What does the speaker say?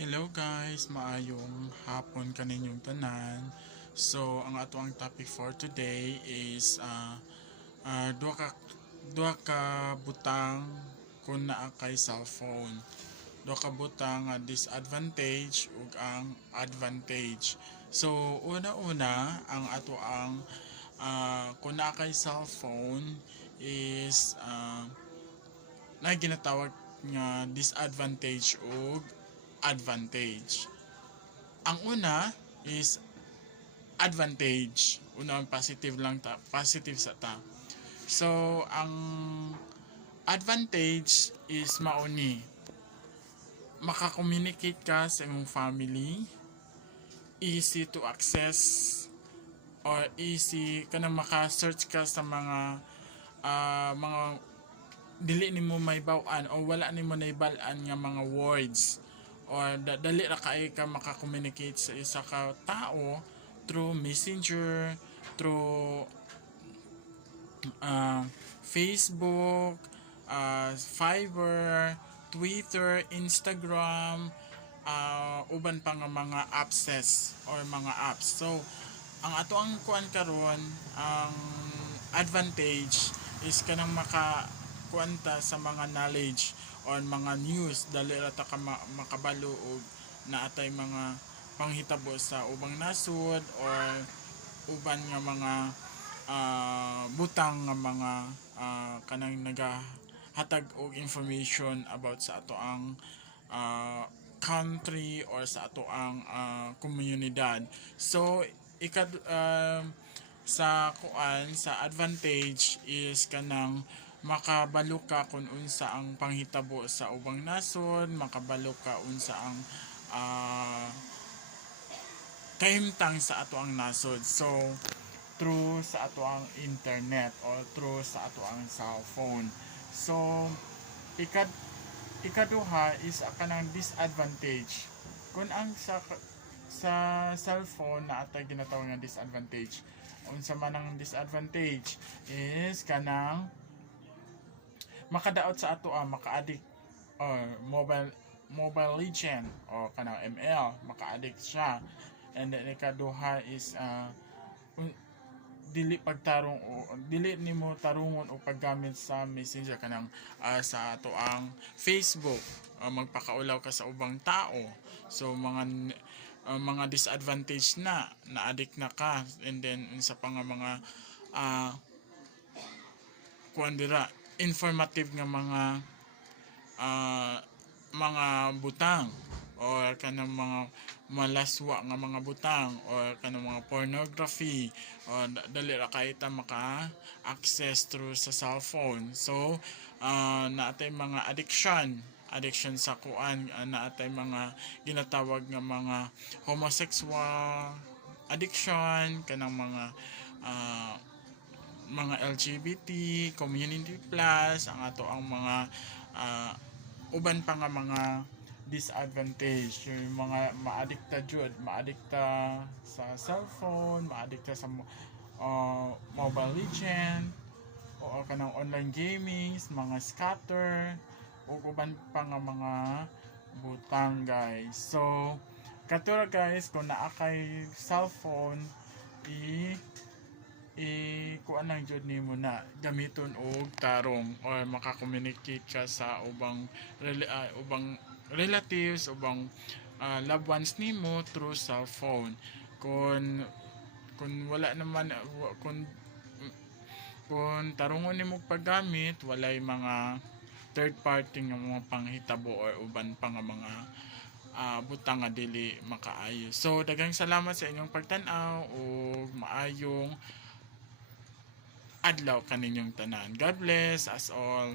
Hello guys, maayong hapon kaninyong tanan. So, ang ato ang topic for today is duha ka butang kung naa kay cellphone. Duha ka butang nga disadvantage ug ang advantage. So, una-una ang ato ang kung naa kay cellphone is na ginatawag nga disadvantage ug advantage. Ang una is advantage. Una ang positive lang ta, positive sa ta. So ang advantage is mauni maka-communicate ka sa imong family, easy to access or easy kanang maka-search ka sa mga dili nimo may baw-an o wala nimo naibal-an nga mga words or dali ra kay ka maka-communicate sa isa ka tao through messenger, through Facebook, Fiverr, Twitter, Instagram, uban pa nga mga apps or mga apps. So ang ato ang kuan karon, ang advantage is kanang kuanta sa mga knowledge or mga news dali ra ta ka makabalo og naatay mga panghitabo sa ubang nasod or uban nga mga butang nga mga kanang nagahatag og information about sa ato ang country or sa ato ang komunidad. So sa advantage is kanang makabalo ka kung unsa ang panghitabo sa ubang nasod, makabalo ka unsa ang kahimtang sa ato ang nasod. So through sa ato ang internet or through sa ato ang cellphone. So ikaduha is kanang disadvantage. Kung ang sa cellphone na atay ginatawag nga disadvantage, unsa man ang disadvantage is kanang makadaot sa ato maka-addict or mobile legend o kanang ML, maka-addict siya. And then ikaduha is dili nimo tarungon o paggamit sa messenger kanang sa ato ang Facebook, magpakaulaw ka sa ubang tao. So mga disadvantage na addict na ka, and then unsa pa nga kuan dira informative nga mga butang or kanang mga malaswa nga mga butang or kanang mga pornography or dali ra kay ta maka-access through sa cellphone. So naatay mga addiction sa kuan, naatay mga ginatawag nga mga homosexual addiction, kanang mga LGBT, community plus, ang ato ang mga uban pa nga mga disadvantage, yung mga maadikta sa cellphone, maadikta sa Mobile Legend o kanang online gaming, mga scatter o uban pa nga mga butang guys. So katulad guys, kung naa kay cellphone, kuan lang jud nimo na gamiton og tarong or maka-communicate ka sa ubang relatives, ubang loved ones nimo through cellphone. Kung wala naman kung tarongon nimo paggamit, walay mga third party nga mga panghitabo or uban pa nga mga butang nga dili makaayo. So daghang salamat sa inyong pagtan-aw ug maayong adlaw kaninyong tanan. God bless us all.